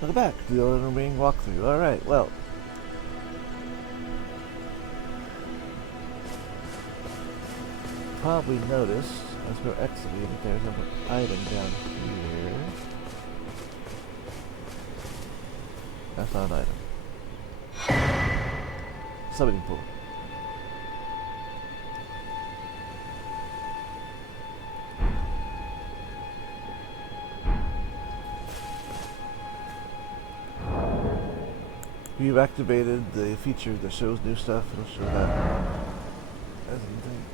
Welcome back to the Elden Ring walkthrough. Alright, well. Probably noticed, as we're exiting, that there's an item down here. That's not an item. Summoning pool. You've activated the feature that shows new stuff. It'll show that as anything.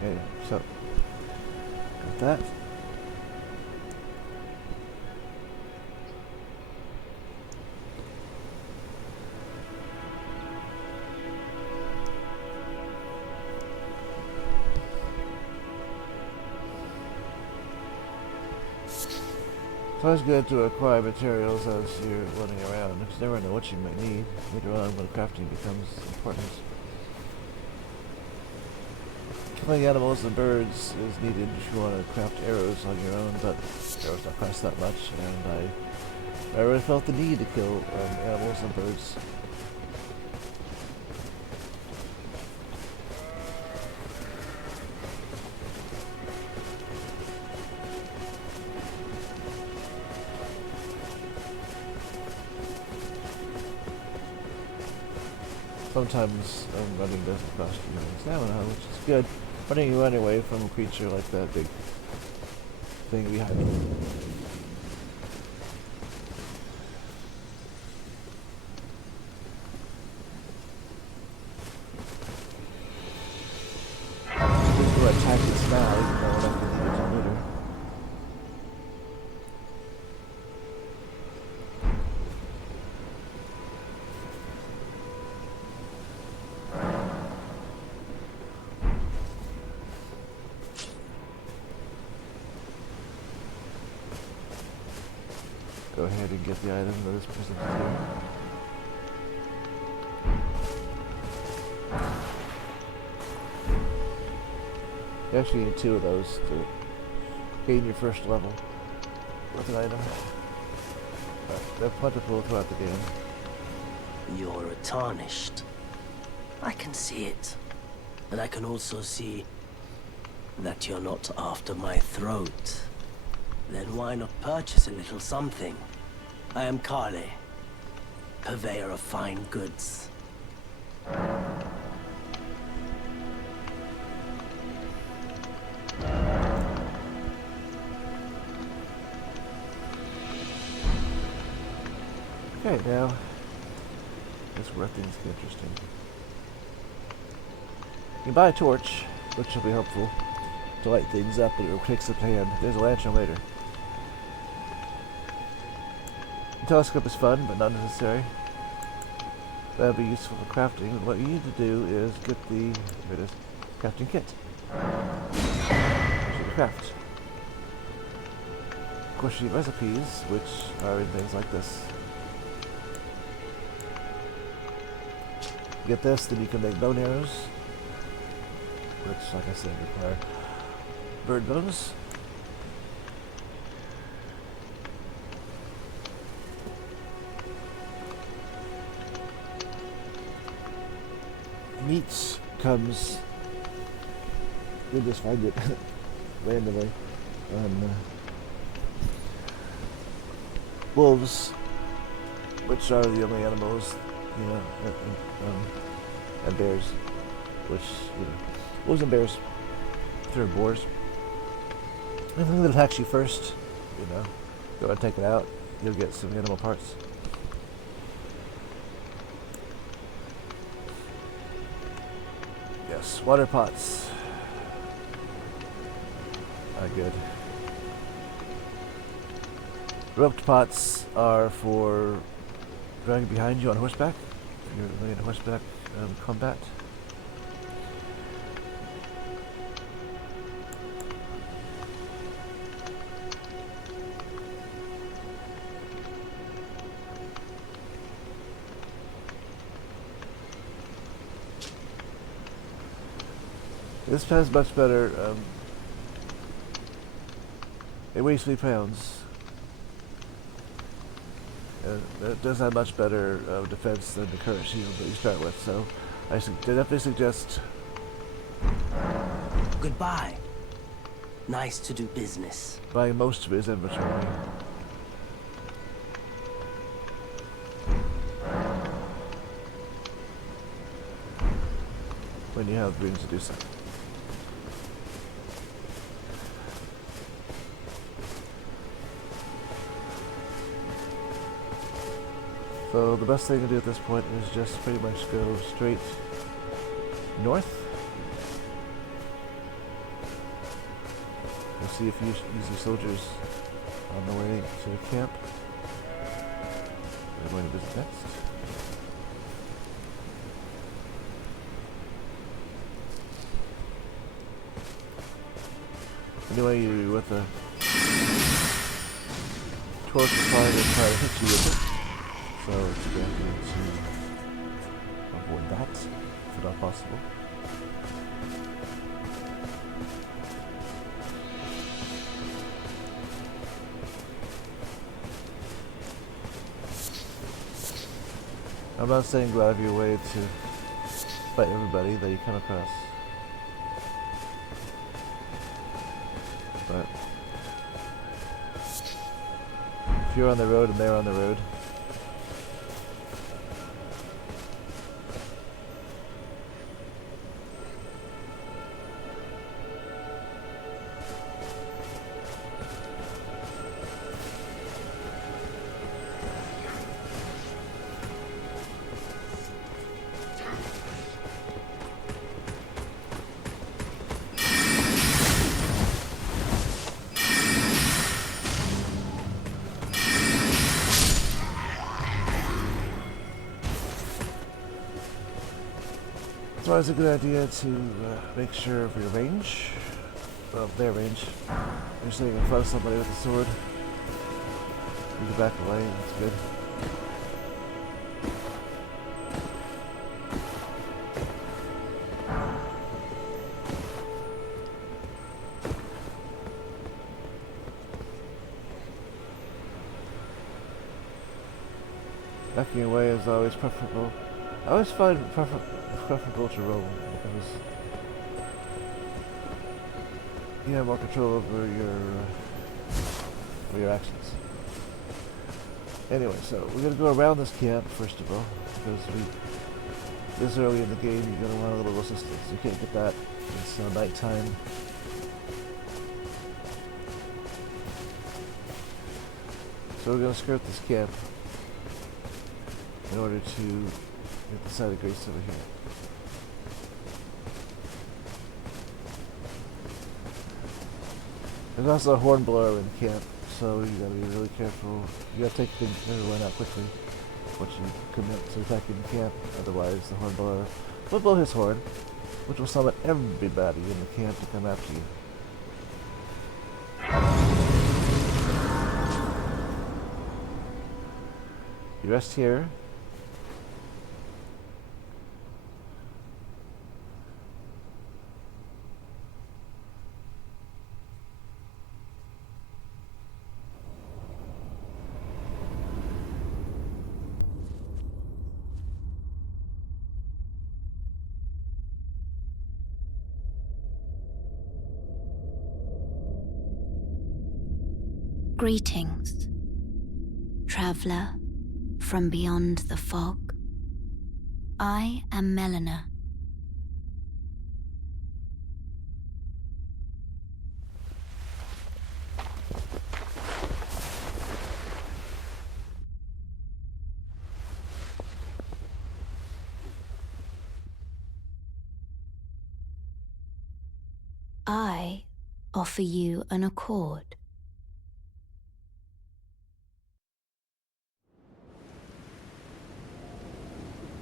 Okay, so got that. It's always good to acquire materials as you're running around, because you never know what you might need later on when crafting becomes important. Killing animals and birds is needed if you want to craft arrows on your own, but arrows don't cost that much, and I really felt the need to kill animals and birds. Sometimes running doesn't cost you any stamina, which is good. Running away from a creature like that big thing behind you. Just go attack its now, even though we're not going to need it till later. Go ahead and get the item that is presented here. You actually need 2 of those to gain your first level with an item. They're plentiful throughout the game. You're tarnished. I can see it. And I can also see that you're not after my throat. Then why not purchase a little something? I am Carly, purveyor of fine goods. Okay, now this is where things get interesting. You can buy a torch, which will be helpful to light things up, but it will take some time. There's a lantern later. The telescope is fun, but not necessary. That'll be useful for crafting. And what you need to do is get the, here it is, crafting kit. Which you can craft. Of course, you need recipes, which are in things like this. Get this, then you can make bone arrows, which, like I said, require bird bones. Meat comes, you'll just find it randomly. Wolves, which are the only animals, you know, and bears, which, you know, wolves and bears, they're boars. Anything that attacks you first, you know, go and take it out, you'll get some animal parts. Yes, water pots are good. Roped pots are for dragging behind you on horseback. If you're really in horseback combat. This has much better. It weighs 3 pounds. It does have much better defense than the current shield that you start with, so I definitely suggest. Goodbye. Nice to do business. Buying most of his inventory. When you have the means to do so. So the best thing to do at this point is just pretty much go straight north. You'll see a few easy soldiers on the way to the camp. We're going to visit next. Anyway, you with a torch is probably going to try to hit you with it. So it's going to avoid that, if at all possible. I'm not saying go out of your way to fight everybody that you come across. But if you're on the road and they're on the road, it's always a good idea to make sure of your range, of their range. You're sitting in front of somebody with a sword. You can back away, that's good. Backing away is always preferable. I always find preferable to roll because you have more control over your actions. Anyway, so we're gonna go around this camp first of all because this early in the game you're gonna want a little assistance. You can't get that. It's nighttime. So we're gonna skirt this camp in order to get the side of grace over here. There's also a hornblower in camp, so you gotta be really careful. You gotta take everyone out quickly once you commit to attacking the camp, otherwise the hornblower will blow his horn, which will summon everybody in the camp to come after you. You rest here. Greetings, traveler from beyond the fog. I am Melina. I offer you an accord.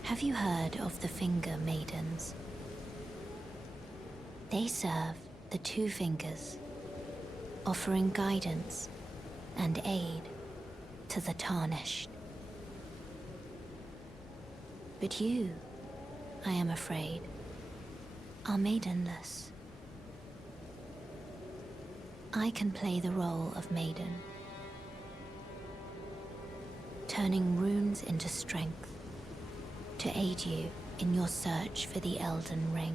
Have you heard of the Finger Maidens? They serve the Two Fingers, offering guidance and aid to the Tarnished. But you, I am afraid, are maidenless. I can play the role of maiden, turning runes into strength to aid you in your search for the Elden Ring.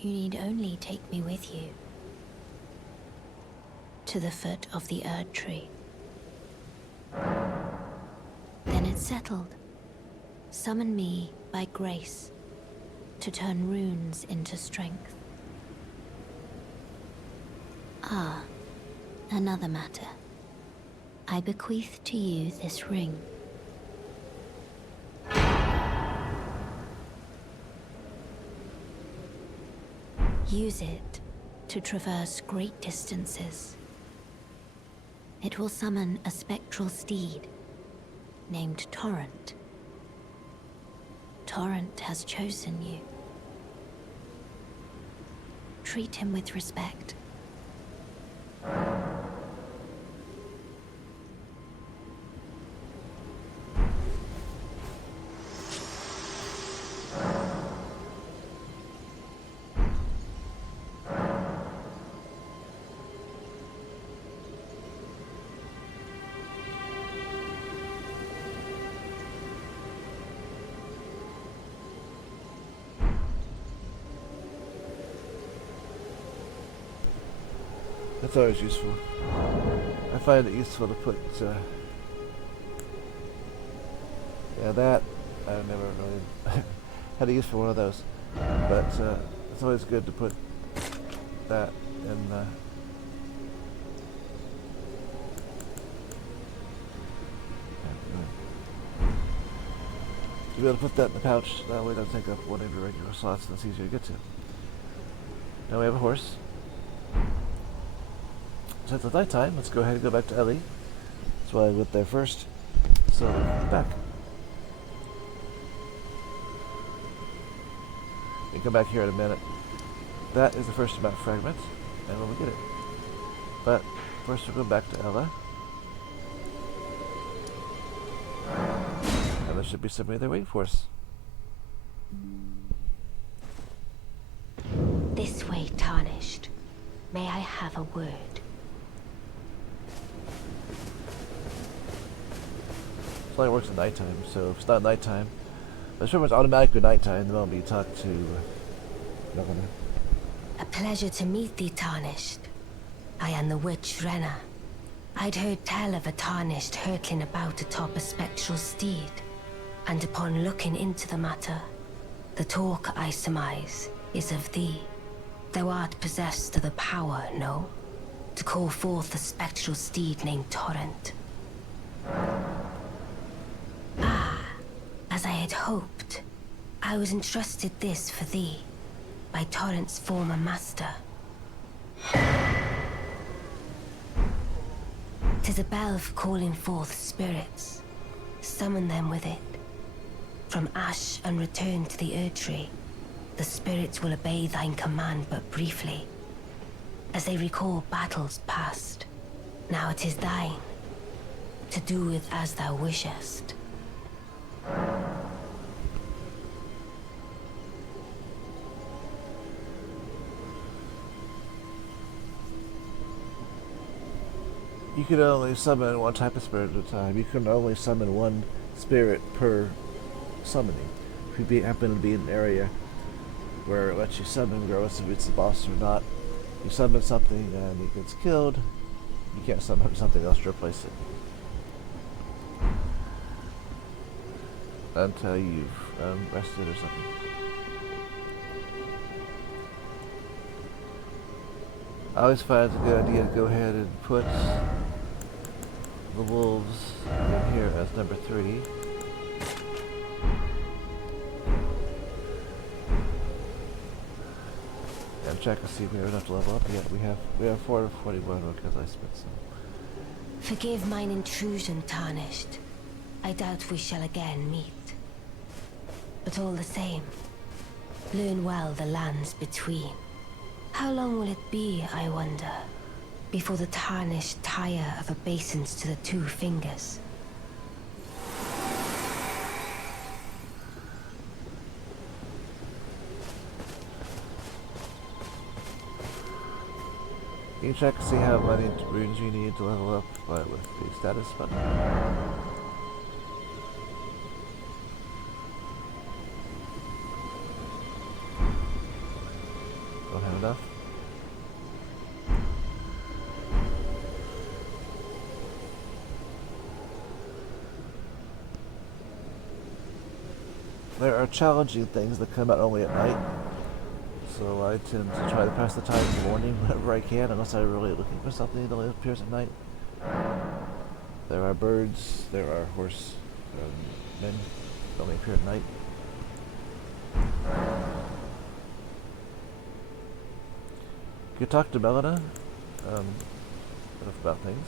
You need only take me with you to the foot of the Erd Tree. Then it's settled. Summon me by grace to turn runes into strength. Ah, another matter. I bequeath to you this ring. Use it to traverse great distances. It will summon a spectral steed named Torrent. Torrent has chosen you. Treat him with respect. That's always useful. I find it useful to put, yeah, that, I've never really had a use for one of those. But it's always good to put that in, to be able to put that in the pouch, that way it doesn't take up one of your regular slots and it's easier to get to. Now we have a horse. So it's nighttime, let's go ahead and go back to Ellie. That's why I went there first. So, back. We come back here in a minute. That is the first map fragment, and we'll get it. But first we'll go back to Ella. And there should be somebody there waiting for us. This way, Tarnished. May I have a word? It only works at nighttime, so if it's not nighttime, but it's pretty much automatically nighttime the moment you talk to Governor. A pleasure to meet thee, Tarnished. I am the witch Renna. I'd heard tell of a Tarnished hurtling about atop a spectral steed, and upon looking into the matter, the talk, I surmise, is of thee. Thou art possessed of the power, no? To call forth a spectral steed named Torrent. As I had hoped, I was entrusted this for thee by Torrent's former master. 'Tis a bell for calling forth spirits. Summon them with it. From ash and return to the Erd Tree, the spirits will obey thine command but briefly, as they recall battles past. Now it is thine, to do with as thou wishest. You can only summon one type of spirit at a time. You can only summon one spirit per summoning. If you happen to be in an area where it lets you summon, regardless if it's the boss or not, you summon something and it gets killed, you can't summon something else to replace it. Until you've rested or something. I always find it's a good idea to go ahead and put the wolves in here as number 3. And check to see if we have enough to level up yet. We have 441 because I spent some. Forgive mine intrusion, Tarnished. I doubt we shall again meet. But all the same, learn well the lands between. How long will it be, I wonder, before the Tarnished tire of obeisance to the 2 fingers? You can check to see how many runes you need to level up with the status button. Don't have enough. There are challenging things that come out only at night, so I tend to try to pass the time in the morning whenever I can, unless I'm really looking for something that only appears at night. There are birds, there are horse men that only appear at night. You could talk to Melina about things.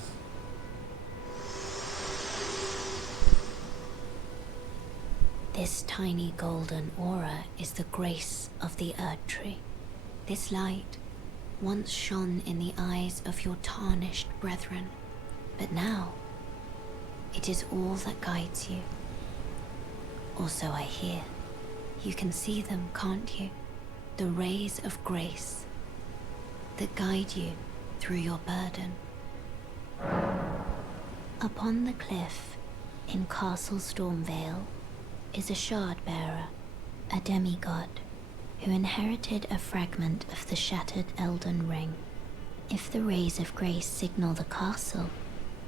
This tiny golden aura is the grace of the Earth Tree. This light once shone in the eyes of your tarnished brethren, but now it is all that guides you. Or so I hear. You can see them, can't you? The rays of grace that guide you through your burden. Upon the cliff in Castle Stormvale is a shard-bearer, a demigod, who inherited a fragment of the shattered Elden Ring. If the rays of grace signal the castle,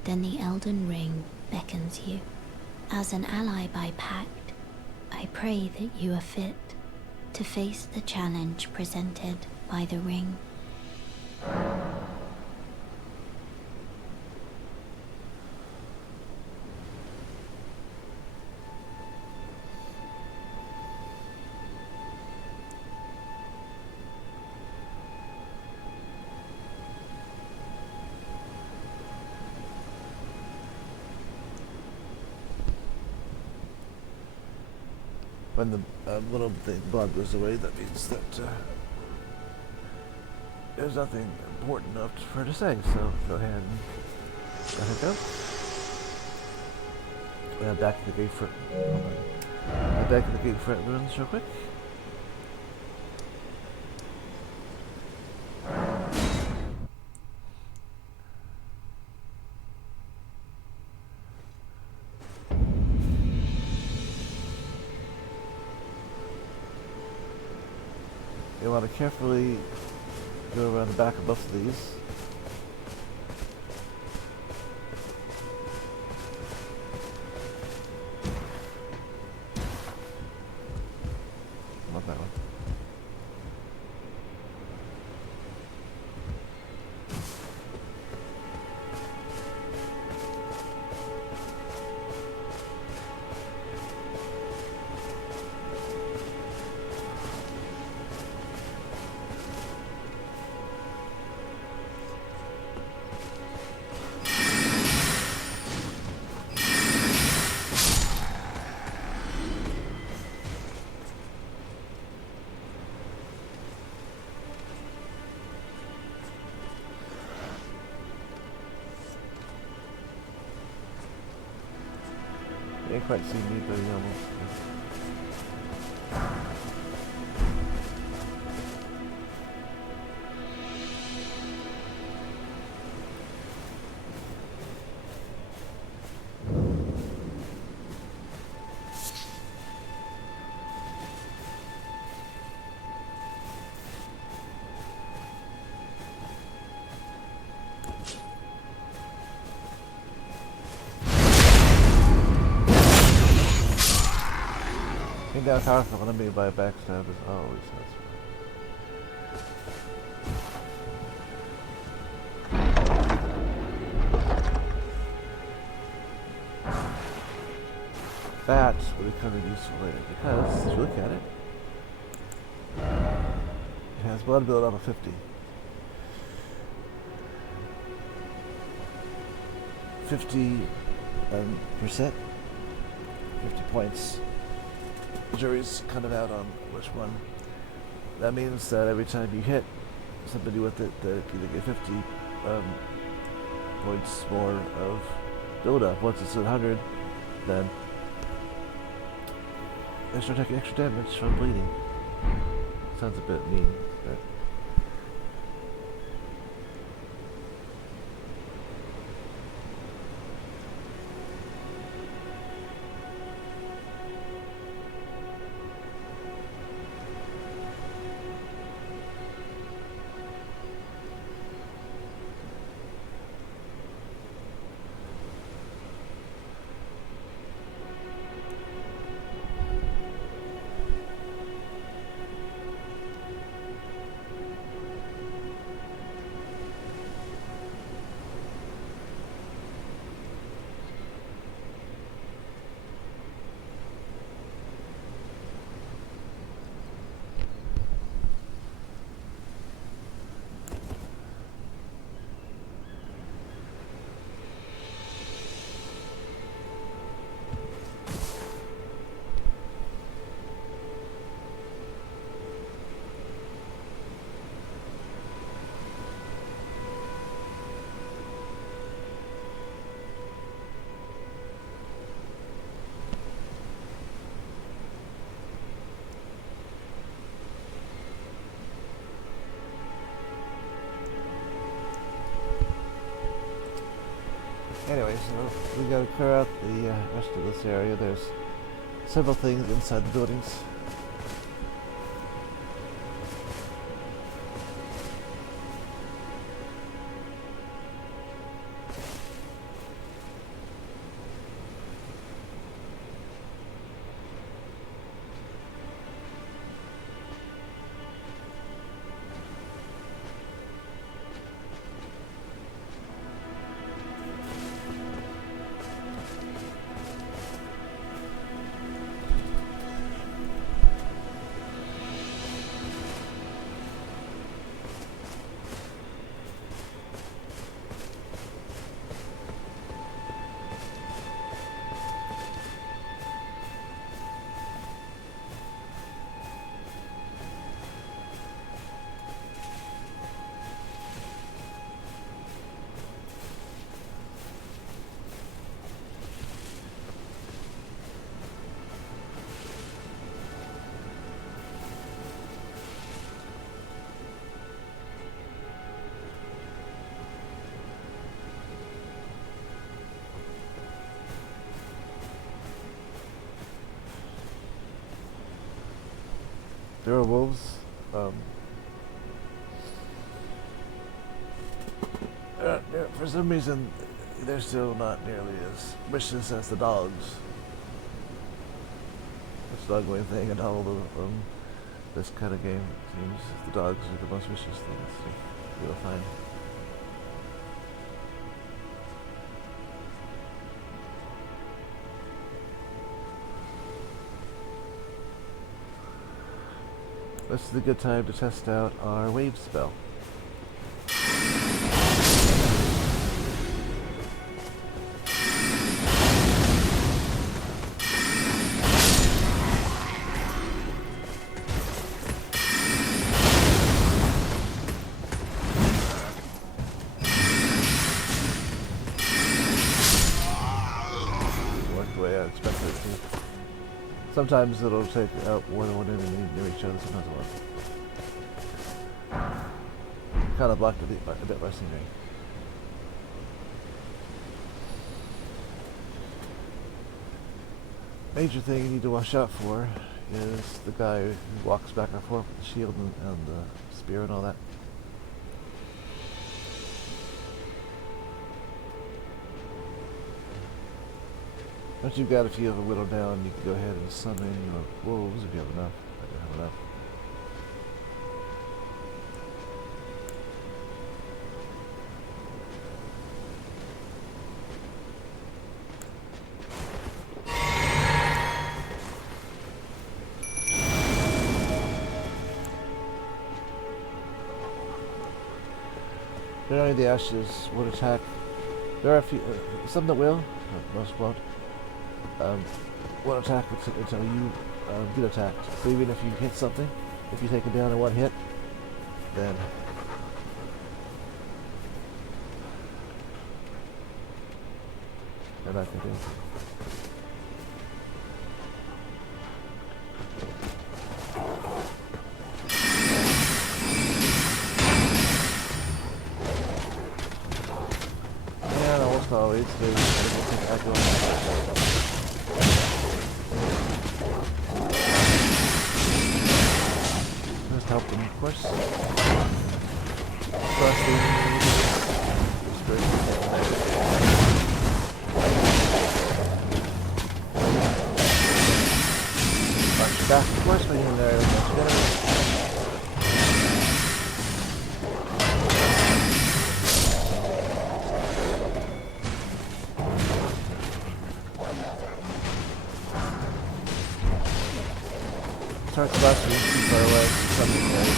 then the Elden Ring beckons you. As an ally by pact, I pray that you are fit to face the challenge presented by the ring. When the little blood goes away, that means that there's nothing important enough for her to say, so go ahead and let her go. Back to the gatefront. Back to the gatefront ruins real quick. You want to carefully go around the back of both of these. Not that one. You ain't quite seen me, but he almost. Down powerful enemy by a backstab is always satisfying. That will become useful later because, if you look at it, it has blood build up of 50. 50%, 50 points. The jury's kind of out on which one. That means that every time you hit somebody with it, that you get 50 points more of build-up. Once it's at 100, then they start taking extra damage from bleeding. Sounds a bit mean, but Anyway, so we gotta clear out the rest of this area. There's several things inside the buildings. There are wolves. For some reason, they're still not nearly as vicious as the dogs. This dog-going thing and all the this kind of game, it seems the dogs are the most vicious things you'll find. This is a good time to test out our wave spell. Worked the way I expected it to. Sometimes it'll take out more than one enemy near each other, sometimes it won't. Kind of blocked a bit by scenery. Major thing you need to watch out for is the guy who walks back and forth with the shield and the spear and all that. Once you've got a few of them whittled down, you can go ahead and summon your wolves if you have enough. I don't have enough. Generally, the ashes would attack. There are a few, some that will, most won't. Won't attack until you get attacked. So even if you hit something, if you take it down in one hit, then they're not going to do anything. Yeah, almost always. They take aggro on that. Help them, of course. Back, of course, when you're in there, that's better. Target's about to be too far away from something there.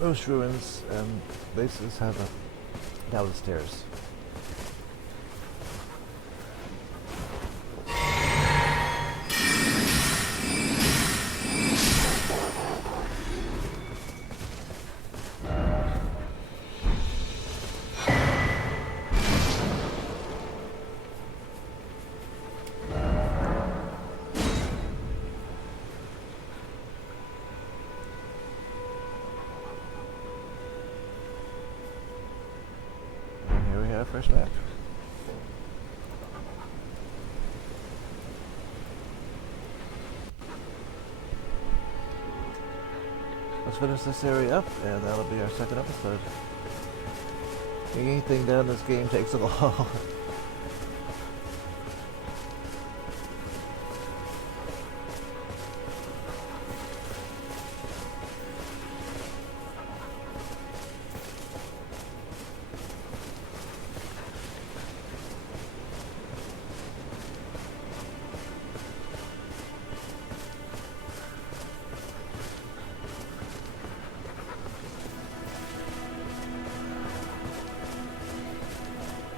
most ruins and bases have a down the stairs. Fresh map. Let's finish this area up, and that'll be our second episode. Getting anything done in this game takes a while.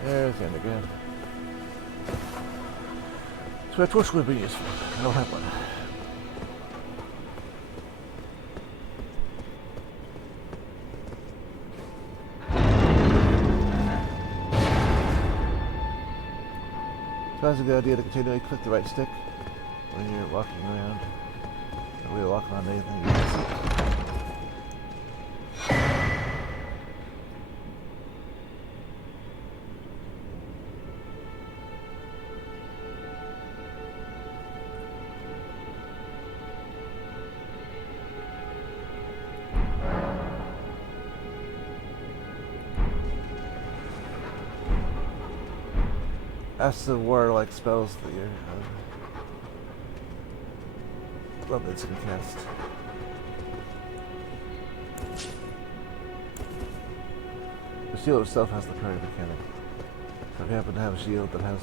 There's the end again. So a torch would be useful. I don't have one. Sometimes a good idea to continually click the right stick when you're walking around. Or when you're walking on anything you can see. That's the warlike spells that your weapons can cast. The shield itself has the parry mechanic. So if you happen to have a shield that has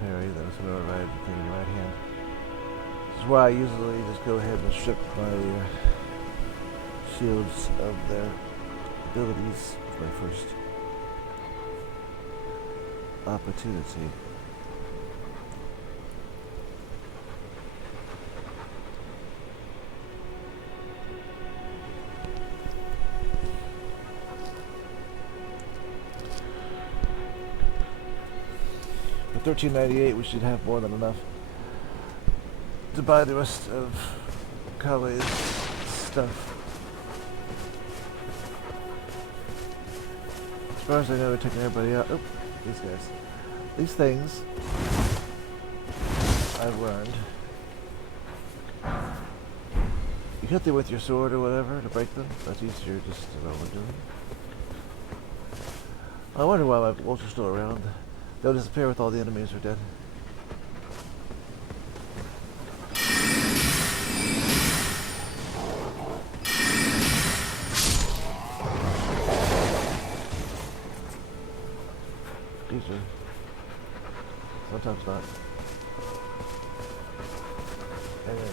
parry, then it's going to override the thing in your right hand. This is why I usually just go ahead and strip my shields of their abilities for my first opportunity. For $13.98 we should have more than enough to buy the rest of Kale's stuff. As far as I know, we're taking everybody out. Oh, these guys. These things I've learned. You hit them with your sword or whatever to break them. That's easier just to know what we're doing. I wonder why my bolts are still around. They'll disappear with all the enemies are dead. Easier. Sometimes not. Anyway.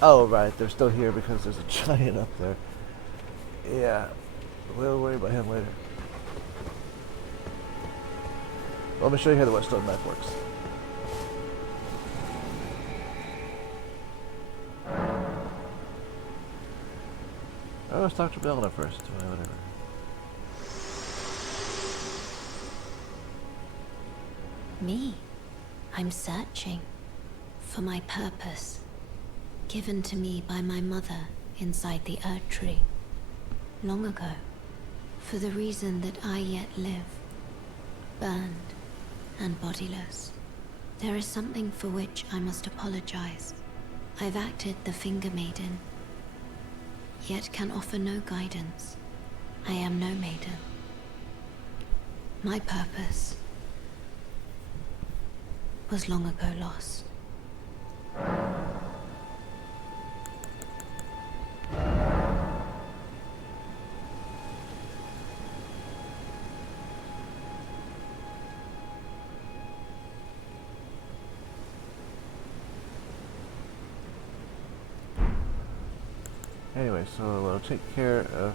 Oh, right, they're still here because there's a giant up there. Yeah, we'll worry about him later. Well, let me show you how the Whetstone map works. Oh, let's talk to Belna first. Well, whatever. Me? I'm searching for my purpose, given to me by my mother inside the Earth Tree, long ago, for the reason that I yet live, burned and bodiless. There is something for which I must apologize. I've acted the Finger Maiden, yet can offer no guidance. I am no maiden. My purpose was long ago lost. Anyway, so we'll take care of...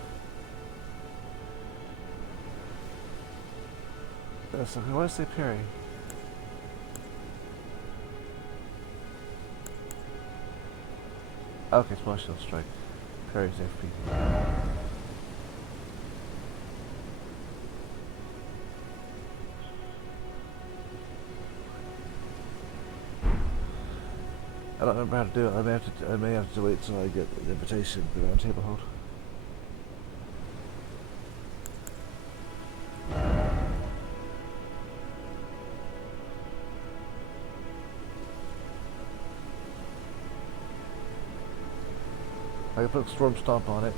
So who wants to say parry? Okay, small shield strike. Parry's FP. I don't remember how to do it. I may have to wait till I get the invitation for round table hold. I can put Storm Stomp on it.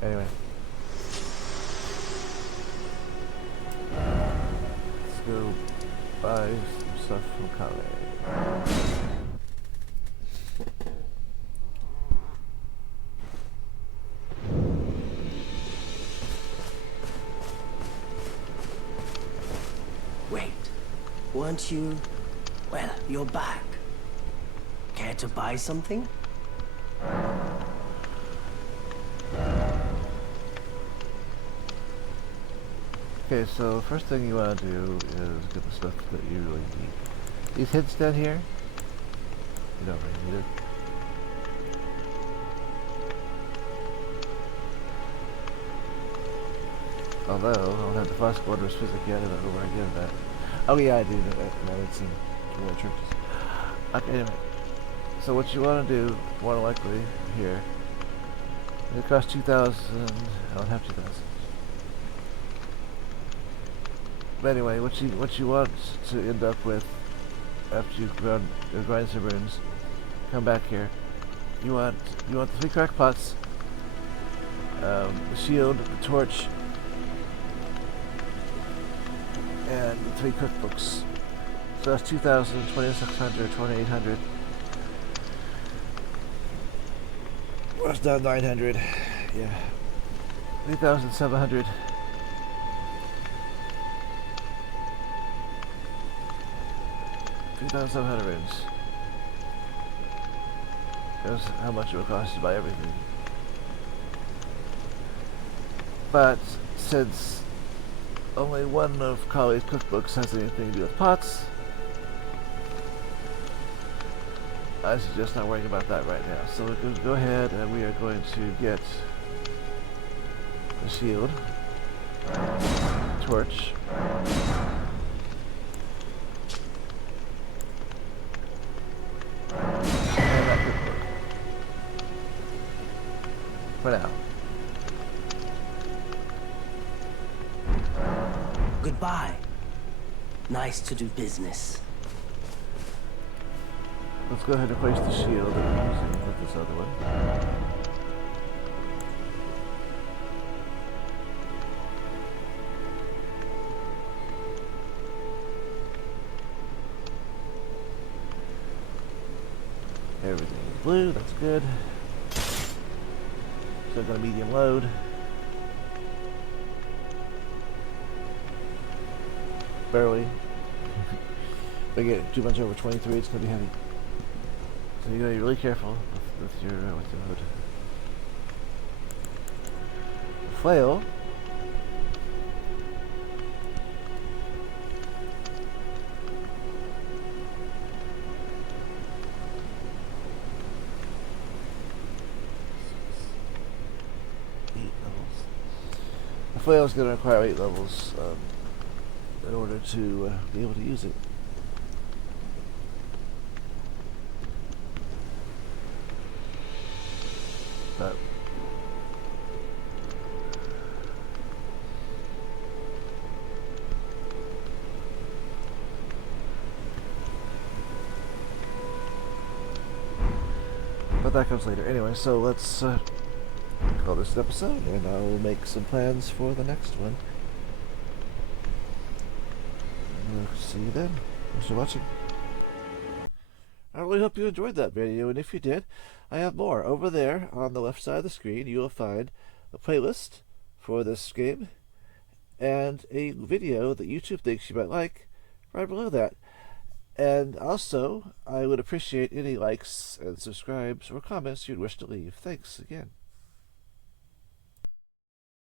Anyway. Let's go buy some stuff from Kale. Wait, weren't you... Well, you're back. Care to buy something? Okay, so first thing you want to do is get the stuff that you really need. These hints down here, you don't really need it. Although, I don't have the Flask Orders physic yet, I don't know where I get that. Oh yeah, I do know that. Now it's in World Churches. Okay, anyway. So what you want to do, more likely, here, it costs 2,000, I don't have 2,000. But anyway, what you want to end up with after you've grind some runes, come back here. You want the 3 crack pots, the shield, the torch, and the 3 cookbooks. So that's 2,000, 2,600, 2,800. What's down 900? Yeah, 3,700. 3,700 runes. That's how much it would cost to buy everything. But since only one of Kali's cookbooks has anything to do with pots, I suggest not worrying about that right now. So we're going to go ahead and we are going to get the shield, torch, for now. Goodbye. Nice to do business. Let's go ahead and place the shield that we're using with this other one. Everything is blue, that's good. Still got a medium load. Barely. If I get too much over 23, it's going to be heavy. So you gotta be really careful with your hood. The flail. The flail is going to require 8 levels in order to be able to use it. But that comes later. Anyway, so let's call this an episode, and I'll make some plans for the next one. We'll see you then. Thanks for watching. I really hope you enjoyed that video, and if you did, I have more. Over there on the left side of the screen, you will find a playlist for this game and a video that YouTube thinks you might like right below that. And also, I would appreciate any likes and subscribes or comments you'd wish to leave. Thanks again.